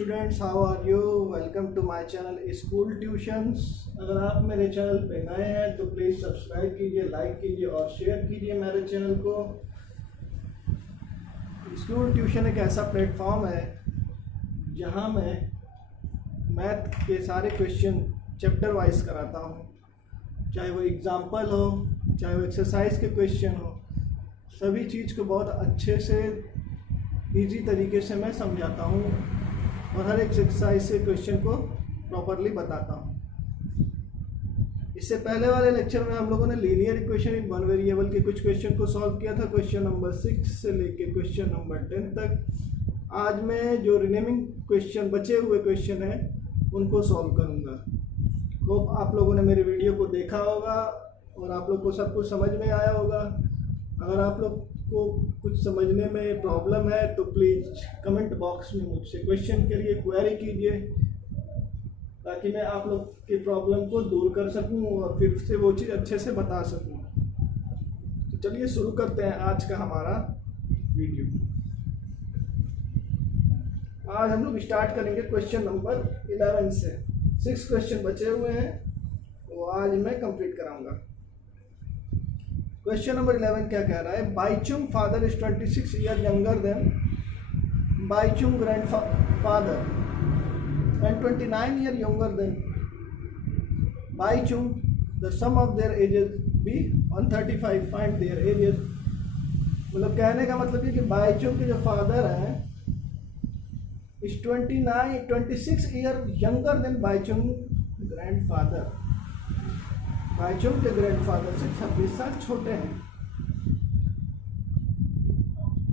Students, how are you? Welcome to my channel school tuitions. अगर आप मेरे channel पे नए हैं तो प्लीज़ सब्सक्राइब कीजिए, लाइक कीजिए और शेयर कीजिए मेरे चैनल को। स्कूल ट्यूशन एक ऐसा प्लेटफॉर्म है जहां मैं मैथ के सारे क्वेश्चन चैप्टर वाइज कराता हूं, चाहे वो एग्जाम्पल हो, चाहे वो एक्सरसाइज के क्वेश्चन हो। सभी चीज़ को बहुत अच्छे से इजी तरीके से मैं समझाता हूँ और हर एक एक्सरसाइज से क्वेश्चन को प्रॉपरली बताता हूँ। इससे पहले वाले लेक्चर में हम लोगों ने linear equation in one variable के कुछ क्वेश्चन को सॉल्व किया था, क्वेश्चन नंबर 6 से लेके क्वेश्चन नंबर 10 तक। आज मैं जो रिमेनिंग क्वेश्चन, बचे हुए क्वेश्चन हैं, उनको सॉल्व करूँगा। होप आप लोगों ने मेरे वीडियो को देखा होगा और आप लोग को सब कुछ समझ में आया होगा। अगर आप लोग को कुछ समझने में प्रॉब्लम है तो प्लीज़ कमेंट बॉक्स में मुझसे क्वेश्चन के लिए क्वेरी कीजिए, ताकि मैं आप लोग के प्रॉब्लम को दूर कर सकूं और फिर से वो चीज़ अच्छे से बता सकूं। तो चलिए शुरू करते हैं आज का हमारा वीडियो। आज हम लोग स्टार्ट करेंगे क्वेश्चन नंबर 11 से। 6 क्वेश्चन बचे हुए हैं, वो आज मैं कंप्लीट कराऊंगा। क्वेश्चन नंबर 11 क्या कह रहा है? Bhaichung father is 26 year younger than Bhaichung grandfather and 29 year younger than Bhaichung. The sum of their ages be 135, find their ages. मतलब कहने का मतलब ये कि बाईचुंग के जो फादर हैं is 26 year younger than Bhaichung grandfather. Bhaichung के ग्रैंडफादर से 26 साल छोटे हैं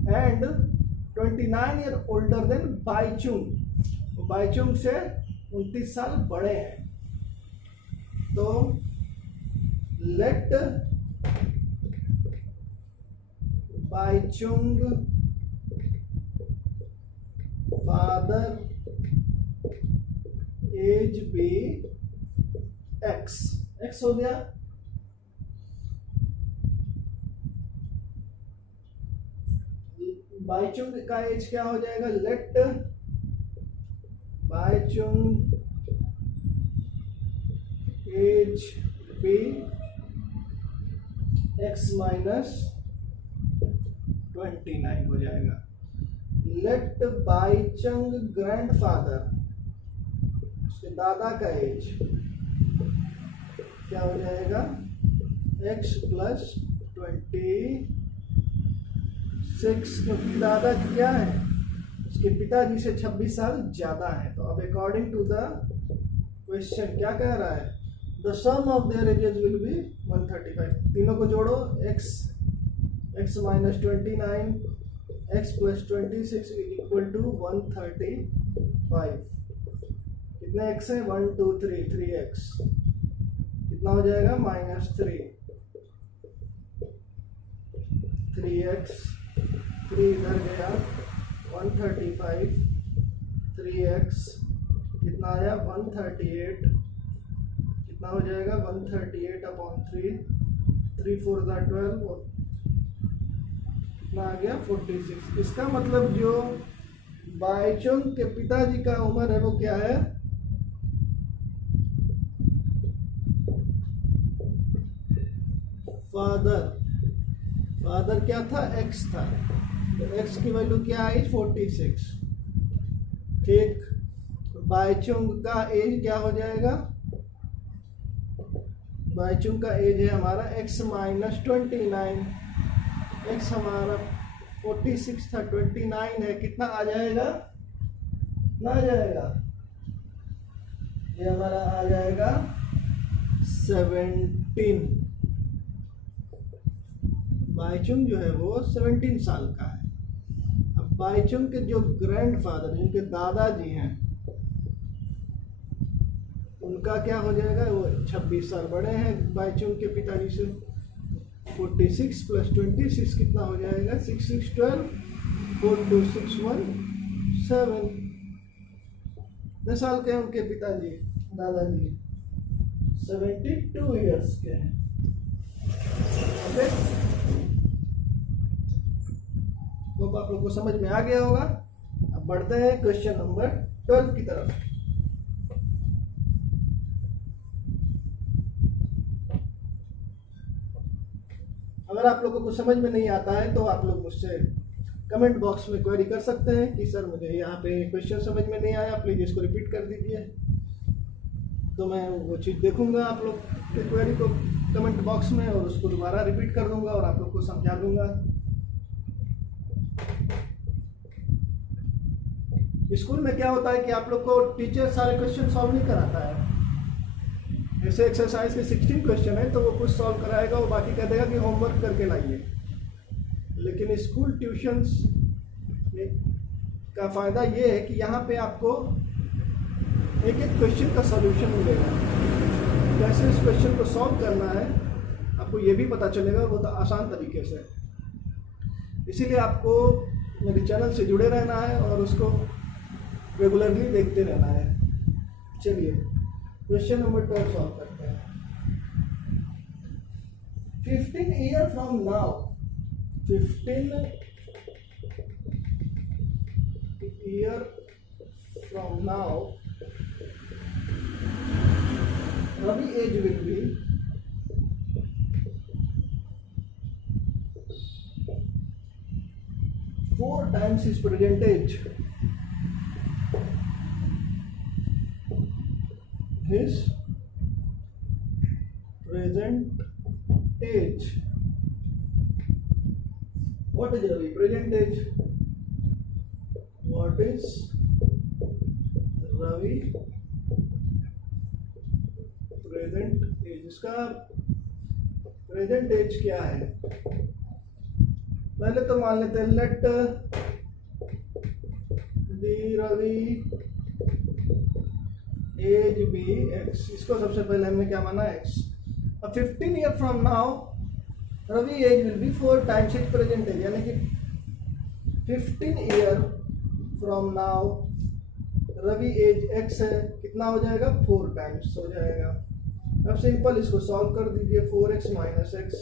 and 29 year older than Bhaichung. Bhaichung से 29 साल बड़े हैं। तो let Bhaichung father age be X हो गया। बाईचुंग का एज क्या हो जाएगा? Let Bhaichung age be X minus 29 हो जाएगा। लेट बाईचुंग ग्रैंडफादर, उसके दादा का एज क्या हो जाएगा? x प्लस 26, क्योंकि दादा क्या है, उसके पिताजी से 26 साल ज़्यादा है। तो अब अकॉर्डिंग टू द क्वेश्चन क्या कह रहा है? The sum of their ages will be 135। तीनों को जोड़ो, x minus 29, x plus 26 is equal to 135। कितने x है? 1 2 3, 3x। कितना हो जाएगा? -3x। 3 इधर गया, 135, 3x कितना आया? 138। कितना हो जाएगा? 138 अपॉन 3, 3 4 12 और कितना आ गया? 46। इसका मतलब जो बाईचुंग के पिताजी का उम्र है वो क्या है? फादर क्या था? x था। तो x की वैल्यू क्या आई? 46। ठीक। बाईचुंग का एज क्या हो जाएगा? बाईचुंग का एज है हमारा x माइनस 29। x हमारा 46 था, 29 है, कितना आ जाएगा? ना आ जाएगा, ये हमारा आ जाएगा 17। बाईचुंग जो है वो 17 साल का है। अब बाईचुंग के जो ग्रैंडफादर, जिनके दादाजी हैं, उनका क्या हो जाएगा? वो 26 साल बड़े हैं बाईचुंग के पिताजी से। 46 प्लस 26 कितना हो जाएगा? 6 6 12, 4 2 6 1 7। कितने साल के हैं उनके पिताजी, दादाजी? 72 ईयर्स के हैं। ओके, तो आप लोग को समझ में आ गया होगा। अब बढ़ते हैं क्वेश्चन नंबर 12 की तरफ। अगर आप लोगों को समझ में नहीं आता है तो आप लोग मुझसे कमेंट बॉक्स में क्वेरी कर सकते हैं कि सर मुझे यहाँ पे क्वेश्चन समझ में नहीं आया, प्लीज़ इसको रिपीट कर दीजिए। तो मैं वो चीज़ देखूंगा आप लोग के क्वेरी को कमेंट बॉक्स में, और उसको दोबारा रिपीट कर दूंगा और आप लोग को समझा दूंगा। स्कूल में क्या होता है कि आप लोग को टीचर सारे क्वेश्चन सॉल्व नहीं कराता है। जैसे एक्सरसाइज के 16 क्वेश्चन है तो वो कुछ सॉल्व कराएगा, वो बाकी कह देगा कि होमवर्क करके लाइए। लेकिन स्कूल ट्यूशन्स का फ़ायदा ये है कि यहाँ पे आपको एक एक क्वेश्चन का सॉल्यूशन मिलेगा। कैसे इस क्वेश्चन को सॉल्व करना है आपको ये भी पता चलेगा बहुत आसान तरीके से। इसीलिए आपको मेरे चैनल से जुड़े रहना है और उसको रेगुलरली देखते रहना है। चलिए क्वेश्चन नंबर 12 सॉल्व करते हैं। 15 year from now, 15 year from now, Ravi age will be 4 times his present age. His present age. What is Ravi present age? What is Ravi present age? इसका present age क्या है? पहले तो मान लेते हैं let the Ravi age be X. इसको सबसे पहले हमने क्या माना एक्स। अब 15 year from now Ravi age will be 4 times it present age, यानी कि 15 year from now Ravi age X है, कितना हो जाएगा 4 टाइम्स हो जाएगा। अब सिंपल इसको सॉल्व कर दीजिए। 4x माइनस एक्स,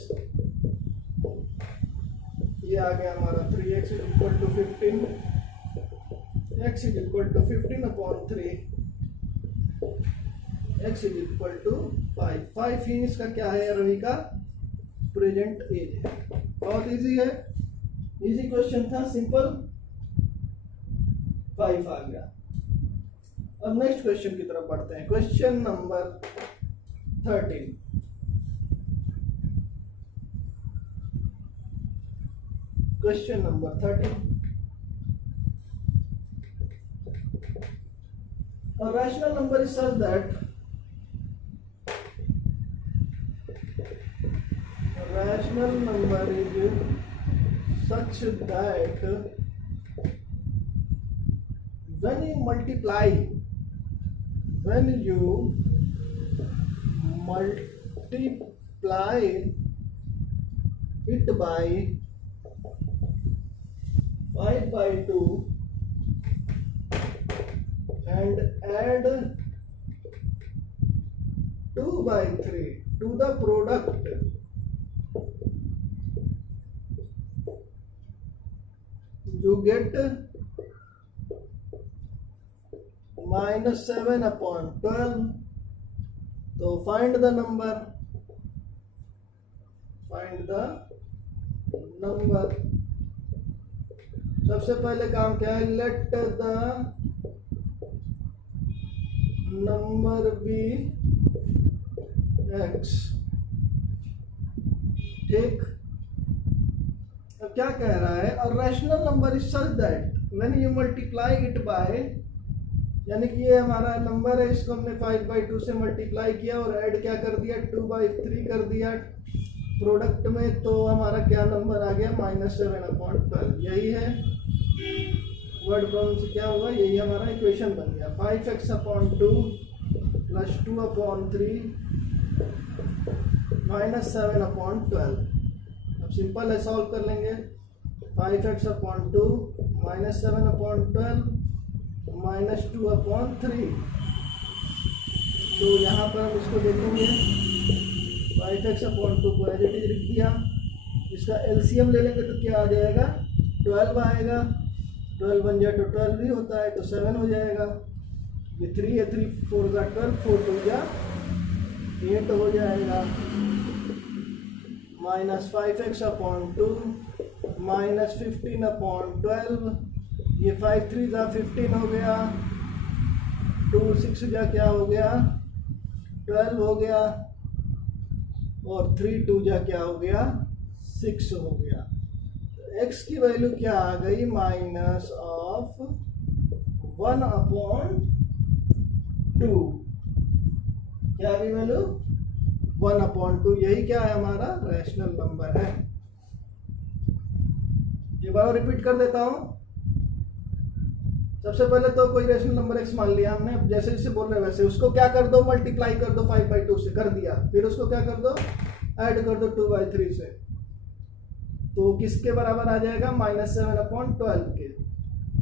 ये आ गया हमारा 3x is equal to 15, x is equal to 15/3, x is equal to 5 ही इसका क्या है रवि का प्रेजेंट एज है। बहुत इजी है, इजी क्वेश्चन था, सिंपल 5 आ गया। अब नेक्स्ट क्वेश्चन की तरफ बढ़ते हैं। Question number 13। Question number 13. A rational number is such that when you multiply it by 5/2 and add 2/3 to the product, you get -7/12. तो find the number. सबसे पहले काम क्या है, let the number be X. ठीक, अब क्या कह रहा है, और rational number is such that when you multiply it by, यानी कि ये हमारा नंबर है, इसको हमने 5/2 से मल्टीप्लाई किया और ऐड क्या कर दिया 2/3 कर दिया प्रोडक्ट में, तो हमारा क्या नंबर आ गया -7/12। यही है वर्ड प्रॉब्लम से क्या हुआ, यही हमारा इक्वेशन बन गया। 5x/2 + 2/3 -7/12। अब सिंपल है, सॉल्व कर लेंगे। 5x/2 -7/12 -2/3। तो यहाँ पर हम इसको देखेंगे, 5x/2 को एज इट इज लिख दिया। इसका एलसीएम ले लेंगे तो क्या आ जाएगा 12 आएगा। 12 बन जाए तो 12 भी होता है तो 7 हो जाएगा। ये 3 है, 3 4 जा 12, 4 2 जा 8 हो जाएगा, -5x/2 -15/12, ये 5 3 जा 15 हो गया, 2 6 जा क्या हो गया 12 हो गया, और 3 2 जा क्या हो गया 6 हो गया। x की वैल्यू क्या आ गई, -1/2। क्या आ गई वैल्यू 1/2। यही क्या है हमारा रैशनल नंबर है। एक बार रिपीट कर देता हूं। सबसे पहले तो कोई रैशनल नंबर x मान लिया हमने, जैसे जैसे बोल रहे वैसे उसको क्या कर दो, मल्टीप्लाई कर दो 5/2 से, कर दिया। फिर उसको क्या कर दो, ऐड कर दो 2/3 से, तो किसके बराबर आ जाएगा, -7/12 के।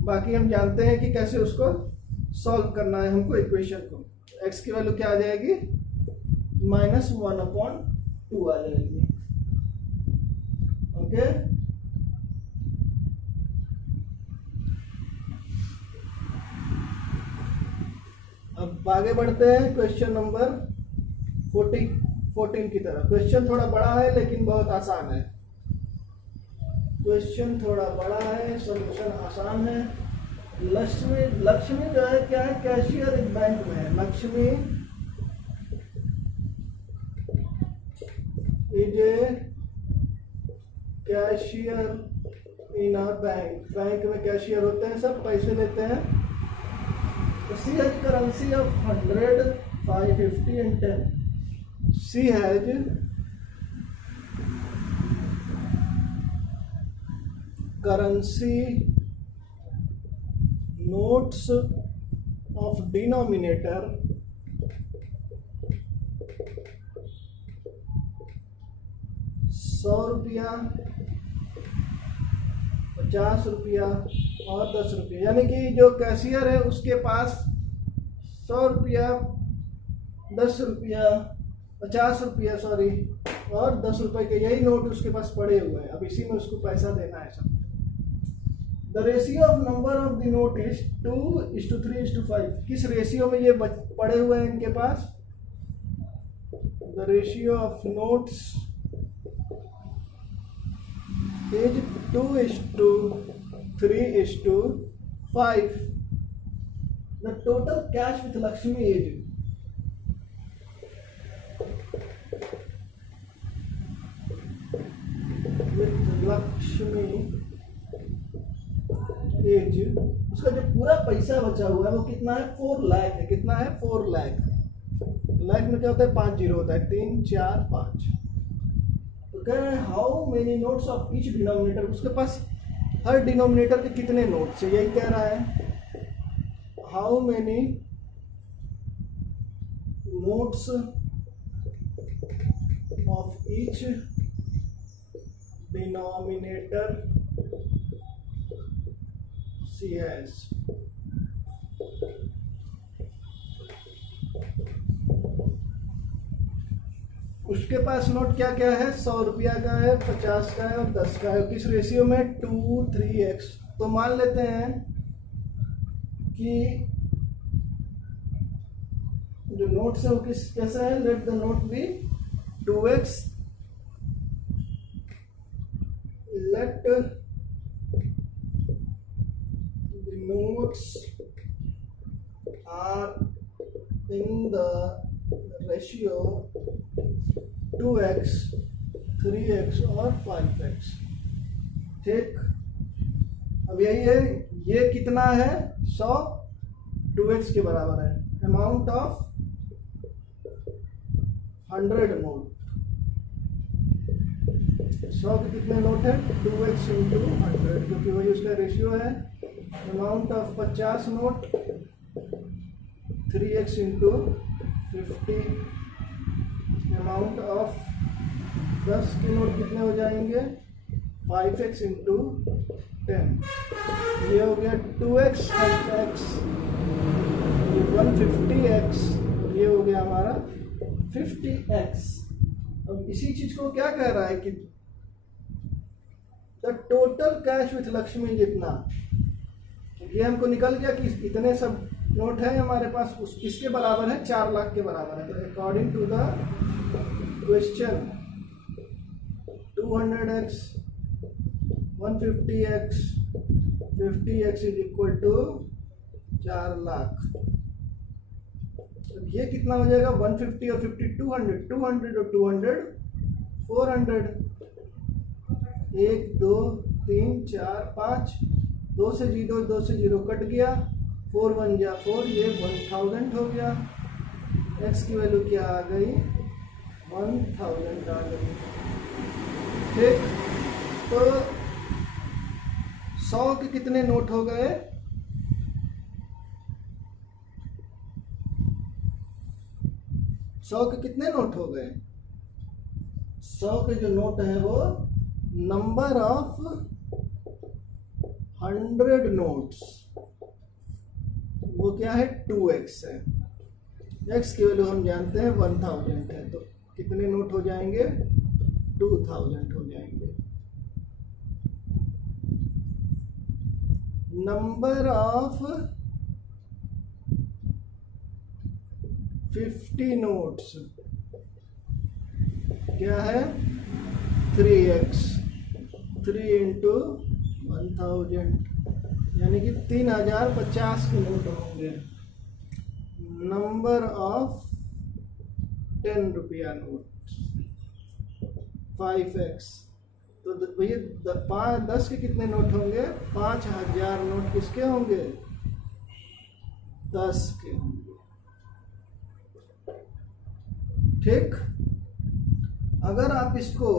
बाकी हम जानते हैं कि कैसे उसको सॉल्व करना है हमको इक्वेशन को। x की वैल्यू क्या आ जाएगी, -1/2 आ जाएगी। ओके, अब आगे बढ़ते हैं क्वेश्चन नंबर 14 की तरफ। क्वेश्चन थोड़ा बड़ा है लेकिन बहुत आसान है। क्वेश्चन थोड़ा बड़ा है, सॉल्यूशन आसान है। लक्ष्मी जो है क्या है, कैशियर एक बैंक में है। Lakshmi is a cashier in a bank. Bank में कैशियर होते हैं, सब पैसे लेते हैं। तो she has currency of 100, 5, 50 and 10। She has currency notes of denominator 100 रुपया, 50 रुपया और 10 रुपया। यानी कि जो कैशियर है उसके पास 100 रुपया, 10 रुपया, 50 रुपया सॉरी, और 10 रुपए के यही नोट उसके पास पड़े हुए हैं। अब इसी में उसको पैसा देना है सब। The ratio of number of the note is 2:3:5। किस रेशियो में ये पड़े हुए हैं इनके पास, the ratio of notes is 2:3:5। The total cash with Lakshmi is, Lakshmi as, उसका जो पूरा पैसा बचा हुआ है वो कितना है, 4 लाख है। कितना है, 4 लाख। लाख में क्या होता है, 5 जीरो होता है, 3 4 5। तो कह रहे हैं how many notes of each denominator. उसके पास हर डिनोमिनेटर के कितने नोट्स है, यही कह रहा है। How many notes of each denominator she has। उसके पास नोट क्या क्या है, 100 रुपया का है, 50 का है और 10 का है। किस रेशियो में, 2:3x। तो मान लेते हैं कि जो नोट्स है वो कैसा है, let the note be 2x। Let the notes are in the ratio 2x, 3x और 5x। ठीक, अब यही है, ये कितना है, 100 2x के बराबर है। अमाउंट ऑफ 100 नोट, 100 के कितने नोट है, 2x × 100, क्योंकि वही उसका रेशियो है। Amount of 50 note, 3x × 50। Amount of 10 के नोट कितने हो जाएंगे, 5x × 10। ये हो गया 2x, 5x, 150x, और ये हो गया हमारा 50x। अब इसी चीज को क्या कह रहा है कि the total cash with Lakshmi जितना, ये हमको निकल गया कि इतने सब नोट है हमारे पास, उस किसके बराबर है, 4 लाख के बराबर है। तो according to the question 200x 150x 50x is equal to 4 lakh. तो ये कितना हो जाएगा, 150 और 50 200, 200 और 200 400, 1 2 3 4 5, 2 से 0 कट गया, 4 1 जा 4, ये 1000 हो गया। x की वैल्यू क्या आ गई, 1000 आ गई। ठीक, तो 100 के कितने नोट हो गए, 100 के कितने नोट हो गए, 100 के जो नोट हैं वो नंबर ऑफ 100 नोट्स, वो क्या है, 2x है। x की वैल्यू हम जानते हैं 1000 है, तो कितने नोट हो जाएंगे, 2000 हो जाएंगे। नंबर ऑफ 50 नोट्स क्या है, 3x, 3 इंटू 1000, यानी कि 3050 के नोट होंगे। नंबर ऑफ 10 रुपया नोट 5x, तो भैया 10 के कितने नोट होंगे, 5000 नोट किसके होंगे, 10 के होंगे। ठीक, अगर आप इसको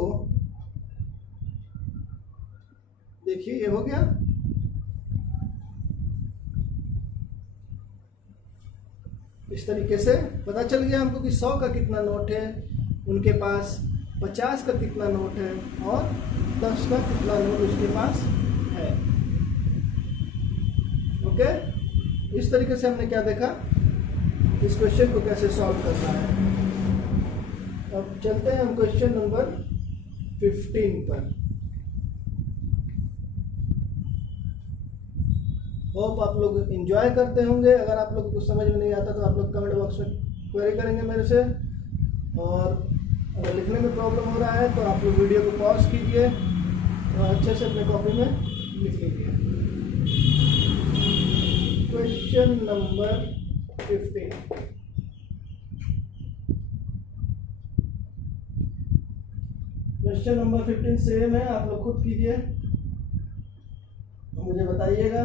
देखिए, ये हो गया। इस तरीके से पता चल गया हमको कि 100 का कितना नोट है उनके पास, 50 का कितना नोट है और 10 का कितना नोट उसके पास है। ओके, इस तरीके से हमने क्या देखा, इस क्वेश्चन को कैसे सॉल्व करना है। अब चलते हैं हम क्वेश्चन नंबर 15 पर। होप आप लोग एंजॉय करते होंगे। अगर आप लोग को कुछ समझ में नहीं आता तो आप लोग कमेंट बॉक्स में क्वेरी करेंगे मेरे से, और अगर लिखने में प्रॉब्लम हो रहा है तो आप लोग वीडियो को पॉज कीजिए और अच्छे से अपने कॉपी में लिख लीजिए। Question number 15, question number 15 same है, आप लोग खुद कीजिए, मुझे बताइएगा।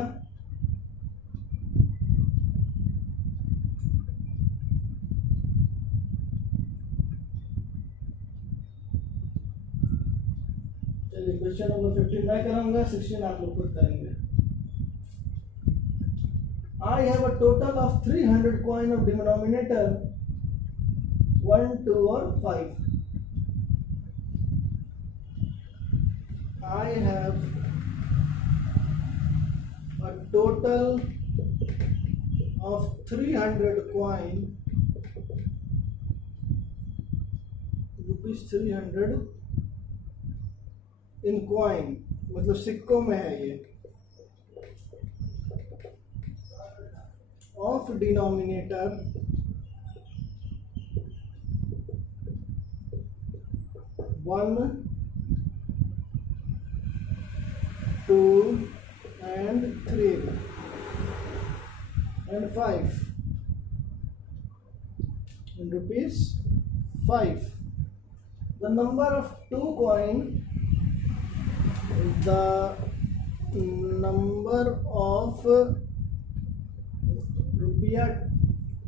चलिए, क्वेश्चन नंबर 15 मैं कराऊंगा, 16 आप लोग खुद करेंगे। I have a total of 300 coin of denominator 1, 2 or 5. I have a total of 300 coin, rupees 300 in coin, मतलब सिक्कों में है ये, of denominator 1, 2 and 3 and 5 and rupees 5. The number of 2 coin, the number of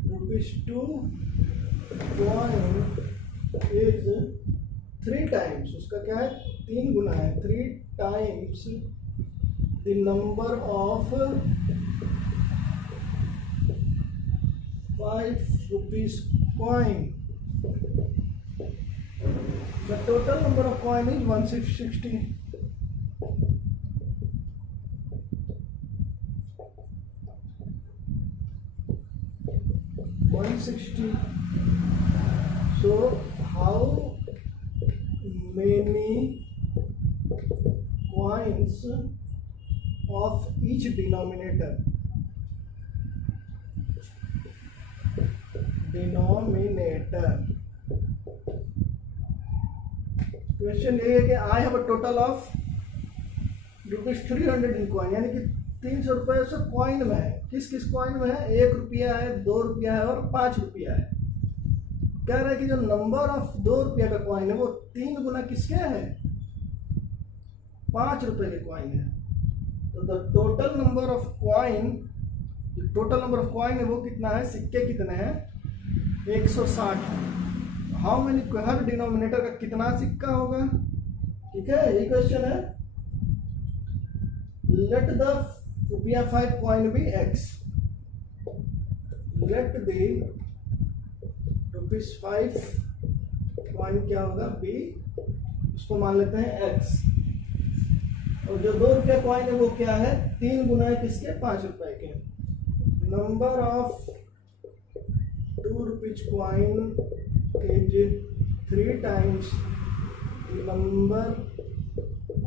rupees 2 coin is 3 times, उसका क्या है, 3 गुना है, 3 times the number of 5 rupees coin. The total number of coin is 160. So how many coins of each denominator? Denominator. Question ये है कि I have a total of ₹300 in coin, यानी कि 300 रुपये से कॉइन में है। किस किस कॉइन में है? 1 रुपया है, 2 रुपया है और 5 रुपया है। कह रहा है कि जो नंबर ऑफ 2 रुपया का कॉइन है वो 3 गुना किसके है? 5 रुपए के कॉइन है। तो the total number of coin, जो टोटल नंबर ऑफ कॉइन है वो कितना है? सिक्के कितने हैं? 160 है। हाउ मेनी, हर डिनोमिनेटर का कितना सिक्का होगा? ठीक है, ये क्वेश्चन है। Let the ₹5 coin be x, let the ₹5 coin क्या होगा? b, उसको मान लेते हैं x। और जो 2 रुपया कॉइन है वो क्या है? 3 गुना है किसके? 5 रुपए के। Number of 2 rupees coin is 3 times number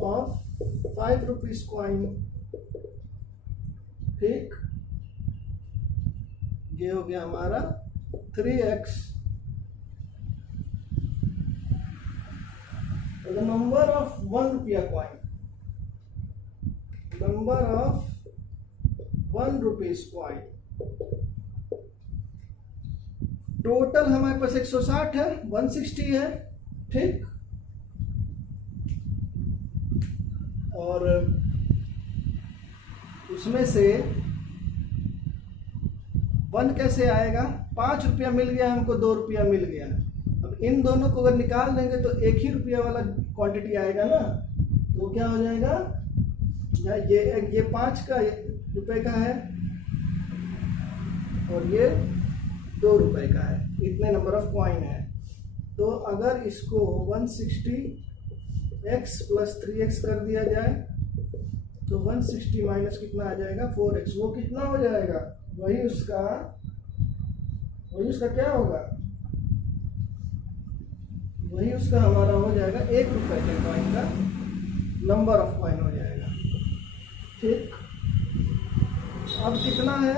of 5 rupees coin. ठीक, ये हो गया हमारा 3x। द नंबर ऑफ 1 रुपया coin, number of 1 rupees coin, total हमारे पास 160 है, 160 है। ठीक, और उसमें से 1 कैसे आएगा? 5 रुपया मिल गया हमको, 2 रुपया मिल गया। अब इन दोनों को अगर निकाल देंगे तो 1 ही रुपया वाला क्वांटिटी आएगा ना, तो क्या हो जाएगा? ये 5 का रुपए का है और ये 2 रुपए का है। इतने नंबर ऑफ कॉइन है। तो अगर इसको 160x + 3x कर दिया जाए तो 160 माइनस कितना आ जाएगा? 4x। वो कितना हो जाएगा? वही उसका क्या होगा? वही उसका हमारा हो जाएगा 1 रुपए के कॉइन का नंबर ऑफ कॉइन हो जाएगा। ठीक, अब कितना है?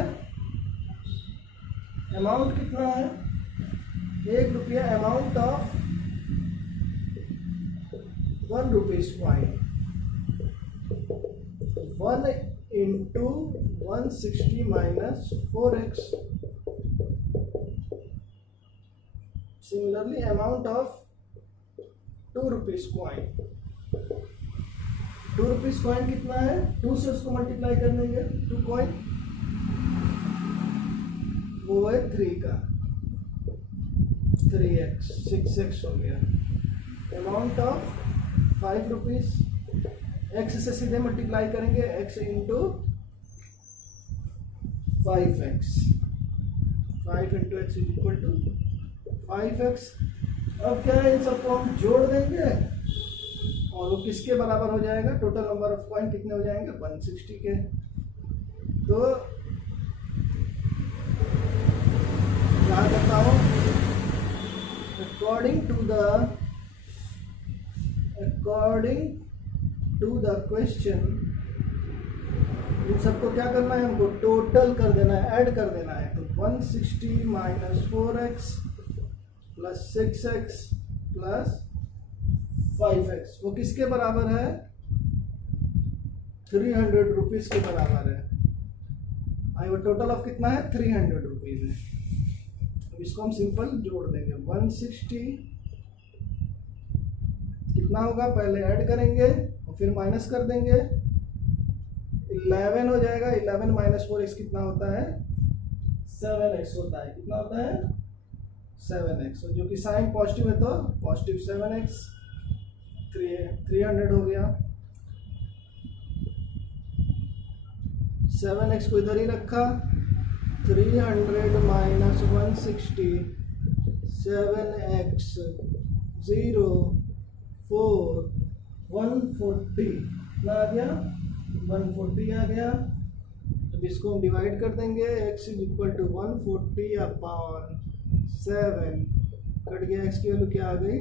अमाउंट कितना है? 1 रुपया, amount of 1 rupees coin. 1 into 160 minus 4x. Similarly, amount of 2 rupees coin. 2 rupees coin कितना है? 2 से उसको मल्टीप्लाई कर देंगे, 2 कॉइन, वो है 3 का 3x, 6x हो गया। अमाउंट ऑफ 5 रुपीज, x से सीधे मल्टीप्लाई करेंगे, x into 5x, 5 into X is equal to 5x। अब क्या है, इन सबको हम जोड़ देंगे और वो किसके बराबर हो जाएगा? टोटल नंबर ऑफ कॉइन कितने हो जाएंगे? 160 के। तो याद करता हूँ, अकॉर्डिंग टू द क्वेश्चन, इन सबको क्या करना है? हमको टोटल कर देना है, ऐड कर देना है। तो 160 minus 4x plus 6x plus 5x, वो किसके बराबर है? 300 रुपीज के बराबर है। आई वो टोटल ऑफ कितना है? 300 रुपीज है। अब इसको हम सिंपल जोड़ देंगे। 160 कितना होगा? पहले ऐड करेंगे और फिर माइनस कर देंगे। 11 हो जाएगा। 11 माइनस 4x कितना होता है? 7x होता है। कितना होता है? 7x। जो कि साइन पॉजिटिव है तो पॉजिटिव 7x। 300 हो गया। 7x को इधर ही रखा। 300 माइनस 160, 7x 0 4 140 कितना आ गया? 140 आ गया। अब इसको हम डिवाइड कर देंगे। x is equal to 140 upon 7, cut गया। x की वैल्यू क्या आ गई?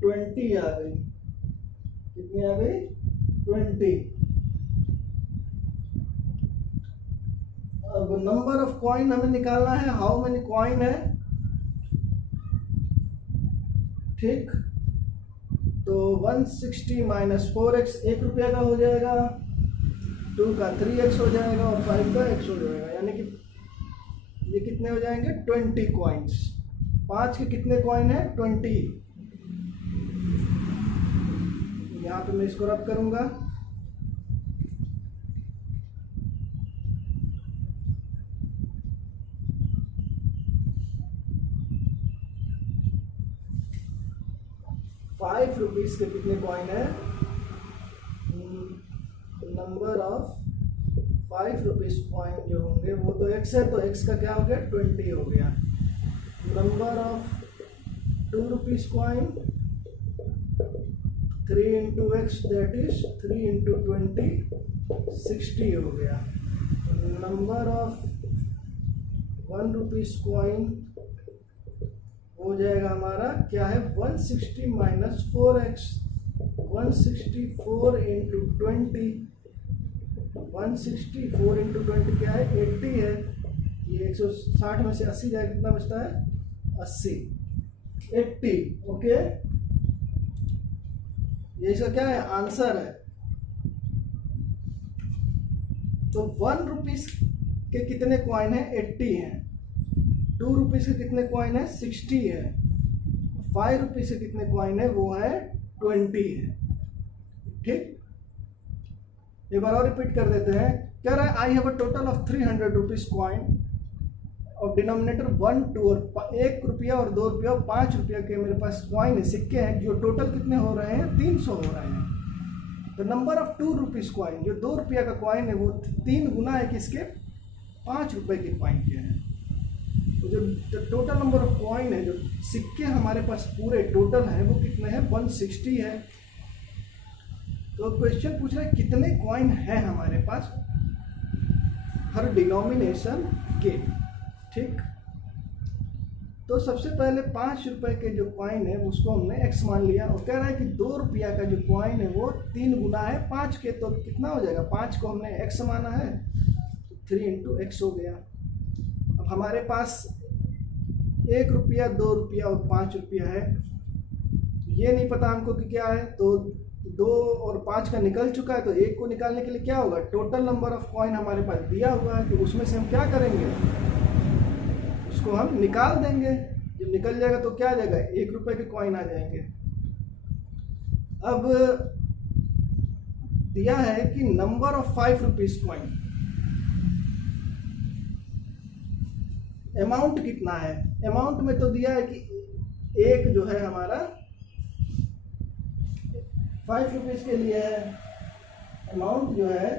20 आ गई। कितनी आ गई? 20। अब नंबर ऑफ कॉइन हमें निकालना है, हाउ मेनी कॉइन है, ठीक। तो 160 माइनस 4x 1 रुपये का हो जाएगा, 2 का 3x हो जाएगा और 5 का x हो जाएगा, यानी कि ये कितने हो जाएंगे 20 कॉइन्स। 5 के कितने कॉइन है 20। यहाँ पे मैं इसको रब करूंगा, ₹5 के कितने कॉइन है, नंबर ऑफ ₹5 कॉइन जो होंगे वो तो x है, तो x का क्या हो गया 20 हो गया। Number of ₹2 coin 3 into x that is 3 into 20 60 हो गया। नंबर ऑफ ₹1 कॉइन हो जाएगा हमारा क्या है 160 माइनस 4x, 164 into 20, 164 into 20 क्या है 80 है। ये 160 में से 80 जाए कितना बचता है 80, 80 ओके। ये इसका क्या है आंसर है। तो ₹1 के कितने कॉइन है 80 है, ₹2 के कितने कॉइन है 60 है, ₹5 के कितने कॉइन है वो है 20 है, ठीक। एक बार और रिपीट कर देते हैं। कह रहा है I have a total of ₹300 coin और डिनोमिनेटर 1, 2 और ₹1 और ₹2 और ₹5 के मेरे पास कॉइन है, सिक्के हैं, जो टोटल कितने हो रहे हैं 300 हो रहे हैं। तो नंबर ऑफ ₹2 कॉइन, जो ₹2 का कॉइन है वो 3 गुना है किसके ₹5 के कॉइन के हैं। तो जो टोटल नंबर ऑफ कॉइन है, जो सिक्के हमारे पास पूरे टोटल है वो कितने हैं 160 है। तो क्वेश्चन पूछ रहा है कितने कॉइन है हमारे पास हर डिनोमिनेशन के, ठीक। तो सबसे पहले ₹5 के जो कॉइन है उसको हमने x मान लिया और कह रहा है कि ₹2 का जो कॉइन है वो 3 गुना है 5 के, तो कितना हो जाएगा 5 को हमने x माना है, 3 into x हो गया। अब हमारे पास ₹1, ₹2 और ₹5 है, ये नहीं पता हमको कि क्या है, तो 2 और 5 का निकल चुका है, तो 1 को निकालने के लिए क्या होगा टोटल नंबर ऑफ कॉइन हमारे पास दिया हुआ है, तो उसमें से हम क्या करेंगे उसको हम निकाल देंगे। जब निकल जाएगा तो क्या आ जाएगा ₹1 के कॉइन आ जाएंगे। अब दिया है कि नंबर ऑफ ₹5 कॉइन, अमाउंट कितना है, अमाउंट में तो दिया है कि एक जो है हमारा ₹5 के लिए है, अमाउंट जो है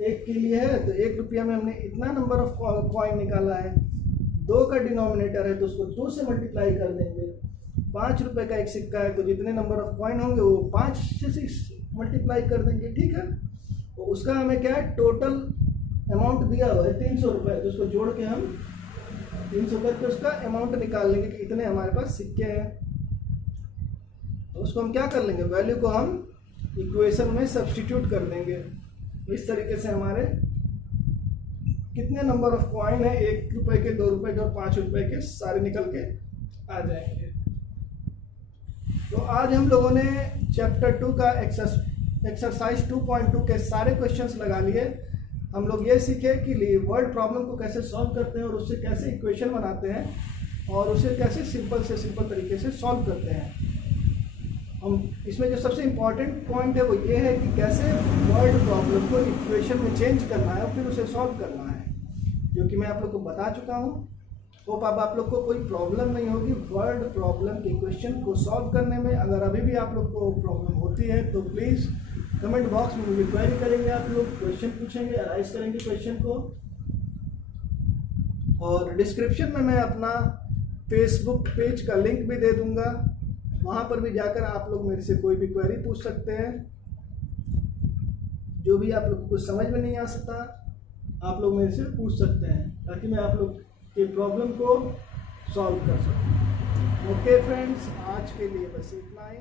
1 के लिए है, तो ₹1 में हमने इतना नंबर ऑफ कॉइन निकाला है। 2 का डिनोमिनेटर है तो उसको 2 से मल्टीप्लाई कर देंगे। ₹5 का एक सिक्का है तो जितने नंबर ऑफ कॉइन होंगे वो 5 से मल्टीप्लाई कर देंगे, ठीक है। तो उसका हमें क्या है टोटल अमाउंट दिया हुआ है ₹300, तो उसको जोड़ के हम 300 करके उसका अमाउंट निकाल लेंगे कि इतने हमारे पास सिक्के हैं। तो उसको हम क्या कर लेंगे, वैल्यू को हम इक्वेशन में सब्स्टिट्यूट कर देंगे। इस तरीके से हमारे कितने नंबर ऑफ कॉइन है ₹1 के, ₹2 के और ₹5 के सारे निकल के आ जाएंगे। तो आज हम लोगों ने चैप्टर 2 का एक्सरसाइज 2.2 के सारे क्वेश्चंस लगा लिए। हम लोग ये सीखे कि वर्ड प्रॉब्लम को कैसे सॉल्व करते हैं और उससे कैसे इक्वेशन बनाते हैं और उसे कैसे सिंपल से सिंपल तरीके से सॉल्व करते हैं। हम इसमें जो सबसे इम्पॉर्टेंट पॉइंट है वो ये है कि कैसे वर्ड प्रॉब्लम को इक्वेशन में चेंज करना है और फिर उसे सॉल्व करना है, जो कि मैं आप लोग को बता चुका हूँ। होप अब आप लोग को कोई प्रॉब्लम नहीं होगी वर्ड प्रॉब्लम के क्वेश्चन को सॉल्व करने में। अगर अभी भी आप लोग को प्रॉब्लम होती है तो प्लीज़ कमेंट बॉक्स में मुझे क्वेरी करेंगे, आप लोग क्वेश्चन पूछेंगे, अराइज करेंगे क्वेश्चन को। और डिस्क्रिप्शन में मैं अपना फेसबुक पेज का लिंक भी दे दूंगा, वहाँ पर भी जाकर आप लोग मेरे से कोई भी क्वेरी पूछ सकते हैं। जो भी आप लोग को कुछ समझ में नहीं आ सकता आप लोग मेरे से पूछ सकते हैं, ताकि मैं आप लोग के प्रॉब्लम को सॉल्व कर सकूं। ओके फ्रेंड्स, आज के लिए बस इतना ही।